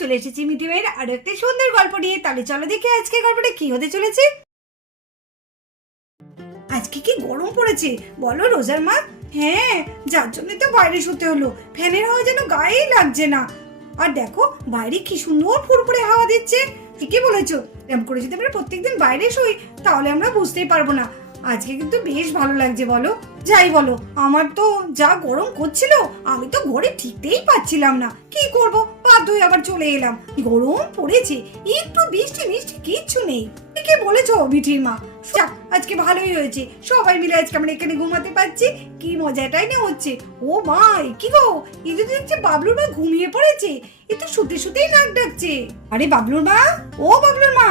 চলে এসেছি মিঠি ভাইয়ের আরো একটা সুন্দর গল্প নিয়ে। তাহলে চলো দেখি আজকে গল্পটা কি হতে চলেছে। আজকে কি গরম পড়েছে বলো রোজার মা? হ্যাঁ, যার জন্য তো বাইরে শুতে হলো। ফ্যানের হাওয়া যেন গায়েই লাগছে না। আর দেখো বাইরে কি সুন্দর ফুরফুরে হাওয়া দিচ্ছে। ঠিকই বলেছো, এরকম করে যদি আমরা প্রত্যেকদিন বাইরে শুই তাহলে আমরা বুঝতেই পারবো না। আজকে কিন্তু বেশ ভালো লাগছে বলো। যাই বলো, আমার তো যা গরম করছিল আমি তো ঘরে ঠিকতেই পাচ্ছিলাম না। কি করব, বাধ্য হয়ে আবার চলে এলাম। গরম পড়েছে, একটু বৃষ্টি মিষ্টি কিচ্ছু নেই। ঠিকই বলেছো মিঠির মা। যাক, আজকে ভালোই হয়েছে, সবাই মিলে আজকে আমরা এখানে ঘুমাতে পারছি। কি মজাটাই না হচ্ছে। ও মা, কি গো, এই যে দেখছি বাবলুর মা ঘুমিয়ে পড়েছে। এ তো শুতে শুতেই নাক ডাকছে। আরে বাবলুর মা, ও বাবলুর মা।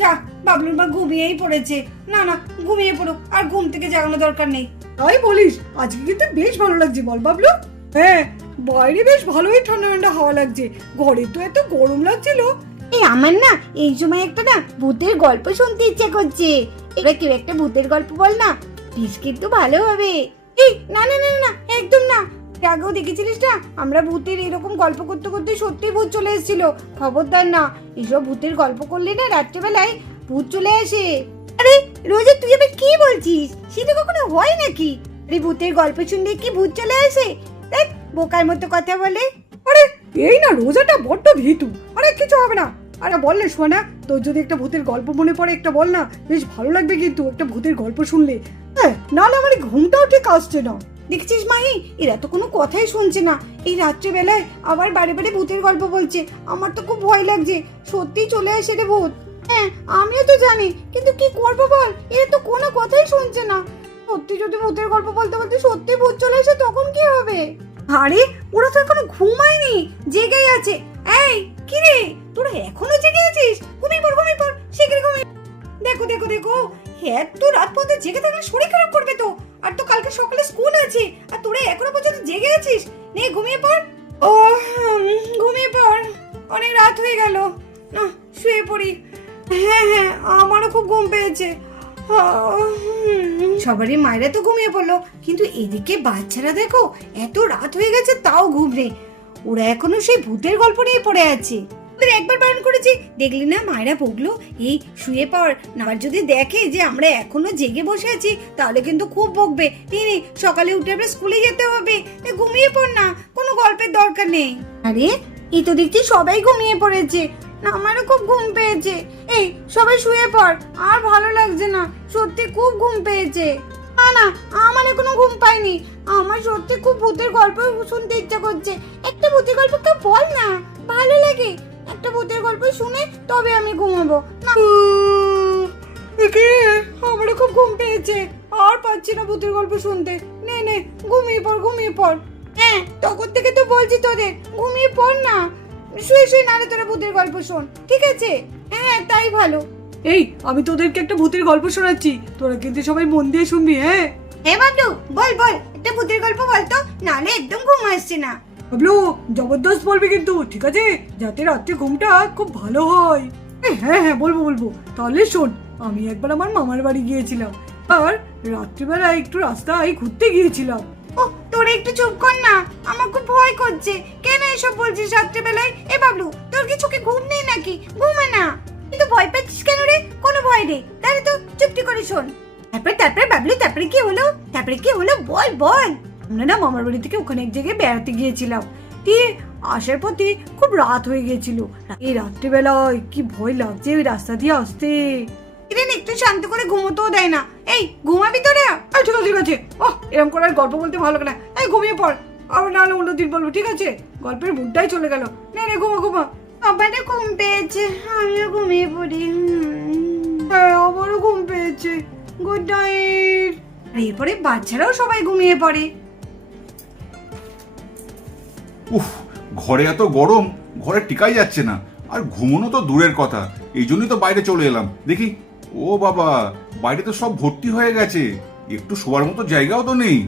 যা, বাবলুর মা ঘুমিয়েই পড়েছে। না না, ঘুমিয়ে পড়ো, আর ঘুম থেকে জাগানো দরকার নেই। তাই বলিস? আজকে কিন্তু বেশ ভালো লাগছে বল বাবলু। হ্যাঁ, বাইরে বেশ ভালোই ঠান্ডা ঠান্ডা হাওয়া লাগছে। ঘরে তো এত গরম লাগছিল। এই আমার না এই সময় একটা না ভূতের গল্প শুনতে ইচ্ছে করছে। এবার কেউ একটা ভূতের গল্প বল না, প্লিজ, কিন্তু ভালো হবে। এই না না না না, একদম না। আগেও দেখেছিলিস না, আমরা ভূতের এরকম গল্প করতে করতে সত্যি ভূত চলে এসেছিল। খবরদার না, এইসব ভূতের গল্প করলে না রাত্রেবেলায় ভূত চলে আসে। আরে রোজা, তুই আবার কি বলছিস? সেটা কখনো হয় নাকি? আরে ভূতের গল্প শুনলে কি ভূত চলে আসে? দেখ, বোকার মতো কথা বলে। আরে এই না, রোজাটা বড্ড ভীতু। আরে কিছু হবে না। আরে বললে শোনা, তোর যদি একটা ভূতের গল্প মনে পড়ে একটা বল না, বেশ ভালো লাগবে কিন্তু একটা ভূতের গল্প শুনলে। হ্যাঁ, নাহলে আমার ঘুমটাও ঠিক আসছে না। দেখছিস মাহি, এরা তো কোনো কথাই শুনছে না। এই রাত্রেবেলায় আবার বারে বারে ভূতের গল্প বলছে। আমার তো খুব ভয় লাগছে, সত্যি চলে আসে রে ভূত। হ্যাঁ, আমিও তো জানি, কিন্তু কি করবো বল, এরা তো কোনো কথাই শুনছে না। সত্যি যদি ভূতের গল্প বলতে বলতে সত্যি ভূত চলে আসে তখন কি হবে? আরে ওরা তো এখনো ঘুমায়নি, জেগেই আছে। এই কি রে, তোরা এখনো জেগে আছিস? ঘুমিয়ে পড়, ঘুমিয়ে পড়, শিগগিরই ঘুমিয়ে। দেখো দেখো দেখো, হ্যাঁ তো রাত পর্যন্ত জেগে থাকলে শরীর খারাপ করবে তো। আর তো কালকে সকালে স্কুল আছে, আর তোরা এখনো পর্যন্ত জেগে আছিস। নে ঘুমিয়ে পড়। ও ঘুমিয়ে পড়, অনেক রাত হয়ে গেল। না, শুয়ে পড়ি। হ্যাঁ হ্যাঁ, আমারও খুব ঘুম পেয়েছে। সবারই মায়েরা তো ঘুমিয়ে পড়লো, কিন্তু এদিকে বাচ্চারা দেখো এত রাত হয়ে গেছে তাও ঘুম নেই। ওরা এখনো সেই ভূতের গল্প নিয়ে পড়ে আছে। একবার বারণ করেছি, দেখলি না মায়েরা বকলো, এই শুয়ে পড়। আবার যদি দেখে যে আমরা এখনো জেগে বসে আছি তাহলে কিন্তু খুব বকবে। তিনি সকালে উঠে আমরা স্কুলে যেতে হবে। ঘুমিয়ে পড় না, কোনো গল্পের দরকার নেই। আরে এই তো দেখছি সবাই ঘুমিয়ে পড়েছে। না, আমারও খুব ঘুম পেয়েছে। এই সবাই শুয়ে পড়, আর ভালো লাগছে না, সত্যি খুব ঘুম পেয়েছে। না না, আমার এখনো ঘুম পাইনি। আমার সত্যি খুব ভূতের গল্প শুনতে ইচ্ছা করছে। একটা ভূতের গল্প তো বল না, ভালো লাগে। একটা ভূতের গল্প শুনে তবে আমি ঘুমাবো। না, একে আমারও খুব ঘুম পেয়েছে, আর পাচ্ছি না ভূতের গল্প শুনতে। নে নে, ঘুমিয়ে পড়, ঘুমিয়ে পড়। হ্যাঁ, তখন থেকে তো বলছি তোদের ঘুমিয়ে পড় না। শুয়ে শুয়ে নালে তোরা ভূতের গল্প শোন, ঠিক আছে? হ্যাঁ, তাই ভালো। এই, আমি তোদেরকে একটা ভূতের গল্প শোনাচ্ছি, তোরা কিন্তু সবাই মন দিয়ে শুনবি। হ্যাঁ হ্যাঁ বাবলু, বল বল, একটা ভূতের গল্প বলতো, নালে একদম ঘুম আসছে না। বাবলু, জবরদস্ত বলবি কিন্তু, ঠিক আছে? যাতে রাত্রে ঘুমটা খুব ভালো হয়। হ্যাঁ হ্যাঁ, বলবো বলবো। তাহলে শোন, আমি একবার আমার মামার বাড়ি গিয়েছিলাম, আর রাত্রিবেলা একটু রাস্তায় ঘুরতে গিয়েছিলাম। ও, তোরা একটু চুপ কর না, আমার খুব ভয় করছে। কেন এসব বলছিস রাত্রেবেলায়? এ বাবলু, তোর কি চোখে ঘুম নেই নাকি? ঘুমা না। কিন্তু ভয় পাচ্ছিস কেন রে? কোনো ভয় নেই, তাহলে তো চুপটি করে শোন। তারপরে বাবলু, তারপরে কি হলো? তারপরে কি হলো বল বল। আমরা না মামার বাড়ি থেকে ওখানে এক জায়গায় বেড়াতে গিয়েছিলাম, দিয়ে আসার পথে খুব রাত হয়ে গেছিল। এই রাত্রিবেলায় কি ভয় লাগছে ওই রাস্তা দিয়ে আসতে। এদিন একটু শান্ত করে ঘুমোতেও দেয় না। এই ঘুমাবি তোরা? ঠিক আছে ঠিক আছে। এরকম করে আর গল্প বলতে ভালো লাগে না। এই ঘুমিয়ে পড়, আবার নাহলে অন্যদিন বলবো, ঠিক আছে? গল্পের মুডটাই চলে গেল। নে নে, ঘুমা ঘুমা। আমারও ঘুম পেয়েছে, আমিও ঘুমিয়ে পড়ি। হ্যাঁ, আমারও ঘুম পেয়েছে। Good night. আর এরপরে বাচ্চারাও সবাই ঘুমিয়ে পড়ে। উফ, ঘরে এত গরম, ঘরে টিকাই যাচ্ছে না। আর ঘুমোনো তো দূরের কথা, এই জন্যই তো বাইরে চলে এলাম। দেখি, ও বাবা, বাইরে তো সব ভর্তি হয়ে গেছে, একটু শোয়ার মতো জায়গাও তো নেই।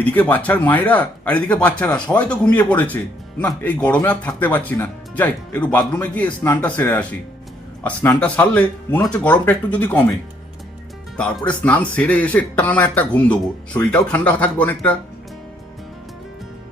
এদিকে বাচ্চার মায়েরা আর এদিকে বাচ্চারা সবাই তো ঘুমিয়ে পড়েছে। না, এই গরমে আর থাকতে পারছি না। যাই, একটু বাথরুমে গিয়ে স্নানটা সেরে আসি। আর স্নানটা সারলে মনে হচ্ছে গরমটা একটু যদি কমে, তারপরে স্নান সেরে এসে টানা একটা ঘুম দেবো, শরীরটাও ঠান্ডা থাকবে অনেকটা।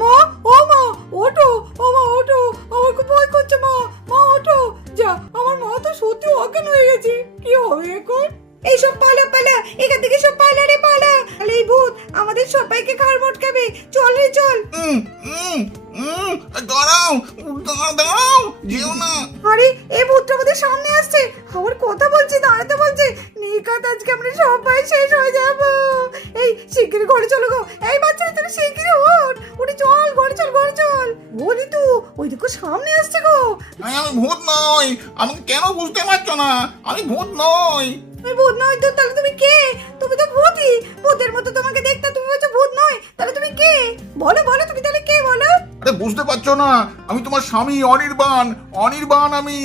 মা, ও মা, ওঠো, ও মা ওঠো, আমার খুব ভয় করছে মা, মা ওঠো। যা, আমার মা তো সত্যি অজ্ঞান হয়ে গেছে, কি হবে এখন? এইসব পালা পালা, এখান থেকে সব পালা রে পালা, তাহলে এই ভূত আমাদের সবাইকে ঘাড় মটকাবে। চল রে চল। দাঁড়াও, দাঁড়াও, যেও না। আরে এই ভূতটা আমাদের সামনে আসছে, আমার কথা বলছে, দাঁড়াতে বলছে। নিকাত আজকে আমরা সবাই শেষ হয়ে যাব। এই শিগগিরই ঘরে চলো গো। এই বাচ্চারা তুমি শিগগিরই ওঠ, উঠে চল, ঘরে চল, ঘরে চল। বলি তো ওই দেখো সামনে আসছে গো। আমি ভূত নই, আমাকে কেন বুঝতে পারছো না? আমি ভূত নই। তুমি ভূত নয় তো তাহলে তুমি কে? তুমি তো ভূতই, ভূতের মতো তোমাকে দেখতে, তুমি বলছো ভূত নয়, তাহলে তুমি কে? বলো বলো, তুমি তাহলে কে বলো? আরে বুঝতে পারছো না, আমি তোমার স্বামী অনির্বাণ, অনির্বাণ আমি।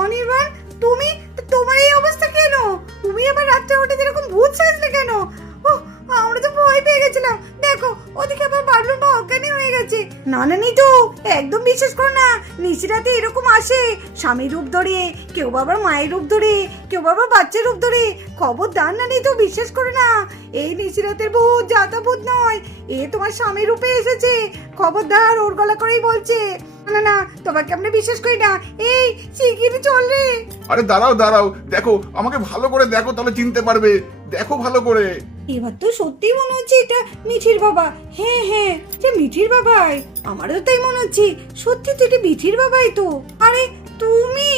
অনির্বাণ, তুমি? তোমার এই অবস্থা কেন? তুমি আবার রাত্রে উঠে যেরকম ভূত সাজলে কেন? ওহ, আমরা তো ভয় পেয়ে গেছিলাম। দেখো ওদিকে আবার বাবলুর মা অজ্ঞানী হয়ে গেছে। না না নিতু, একদম বিশ্বাস করো না। নিশিরাতে এরকম আসে, স্বামীর রূপ ধরে, কেউ বাবার মায়ের রূপ ধরে, কেউ বাবার বাচ্চার রূপ ধরে। খবরদার না নিতু, বিশ্বাস করো না। এই নিশিরাতের ভূত জাতা ভূত নয়, এ তোমার স্বামীর রূপে এসেছে। খবরদার, ওর গলা করেই বলছে। না না, তোমাকে আমরা বিশ্বাস করি না। এই শিগগিরই চল রে। আরে দাঁড়াও দাঁড়াও, দেখো আমাকে ভালো করে দেখো, তাহলে চিনতে পারবে। দেখো ভালো করে। এবার তো সত্যি মনে হচ্ছে এটা মিঠির বাবা। হ্যাঁ হ্যাঁ, এটা মিঠির বাবাই, আমারও তাই মনে হচ্ছে। সত্যি তো এটা মিঠির বাবাই তো। আরে তুমি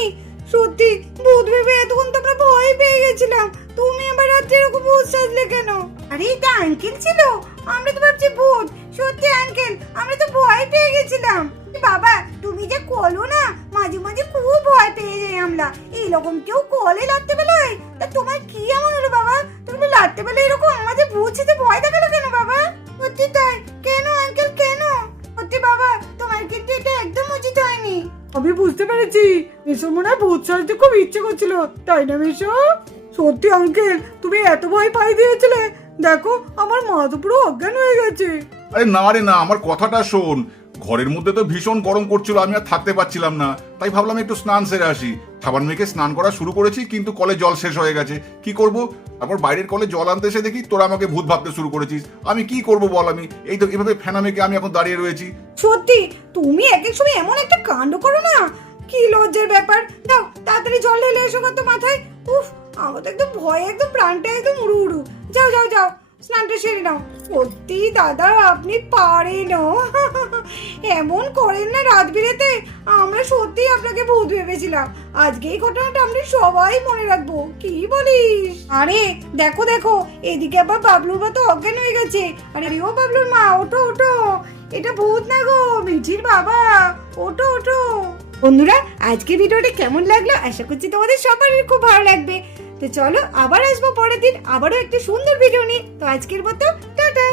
সত্যি ভূত ভেবে এতক্ষণ তো আমরা ভয় পেয়ে গেছিলাম। তুমি আবার রাত্রে এরকম ভূত সাজলে কেন? আরে এটা আঙ্কেল ছিল, আমরা তো ভাবছি ভূত। সত্যি আঙ্কেল, আমরা তো ভয় পেয়ে গেছিলাম। বাবা তুমি যে কলো না, মাঝে মাঝে খুব ভয় পেয়ে যাই আমরা। এইরকম কেউ কলে রাত্রে বেলায়? তা তোমার কি এমন হলো বাবা? তুমি রাত্রে বেলায় এরকম আমাদের ভূত সেজে ভয় দেখালো কেন বাবা? সত্যি তাই, কেন আঙ্কেল কেন? সত্যি বাবা, তোমার কিন্তু এটা একদম উচিত হয়নি। আমি বুঝতে পেরেছি, মিশোর মনে হয় ভূত সাজতে খুব ইচ্ছে করছিল, তাই না মিশো? সত্যি আঙ্কেল, তুমি এত ভয় পাই দিয়েছিলে, দেখো আমার মা তো পুরো অজ্ঞান হয়ে গেছে। আরে না রে না, আমার কথাটা শোন। ঘরের মধ্যে তো ভীষণ গরম করছিল, আমি আর থাকতে পারছিলাম না, তাই ভাবলাম একটু স্নান সেরে আসি। সাবান মেখে স্নান করা শুরু করেছি, কিন্তু কলে জল শেষ হয়ে গেছে। কি করব? তারপর বাইরের কলে জল আনতে এসে দেখি তোরা আমাকে ভূত ভাবতে শুরু করেছিস। আমি কি করব বল? আমি এই তো এভাবে ফেনা মেখে আমি এখন দাঁড়িয়ে রয়েছি। সত্যি তুমি এক এক সময় এমন একটা কাণ্ড করো না, কি লজ্জার ব্যাপার। দাও তাড়াতাড়ি জল ঢেলে এসো তো মাথায়। উফ, আমার তো একদম ভয়, একদম প্রাণটা একদম উড়ু উড়ু। যাও যাও যাও, স্নানটা সেরে নাও। সত্যি দাদা আপনি পারেন। এমন করেন না রাত বিরেতে, আমরা সত্যি আপনাকে ভূত ভেবেছিলাম। আজকে এই ঘটনাটা আমরা সবাই মনে রাখবো, কি বলিস? আরে দেখো দেখো, এদিকে আবার বাবলুর মা তো অজ্ঞান হয়ে গেছে। আরে ও বাবলুর মা, ওঠো ওঠো, এটা ভূত না গো, মিঠির বাবা। ওঠো ওঠো। বন্ধুরা, আজকের ভিডিওটা কেমন লাগলো? আশা করছি তোমাদের সবারই খুব ভালো লাগবে। তো চলো আবার আসবো পরের দিন, আবারও একটা সুন্দর ভিডিও নিয়ে। তো আজকের মতো টাটা।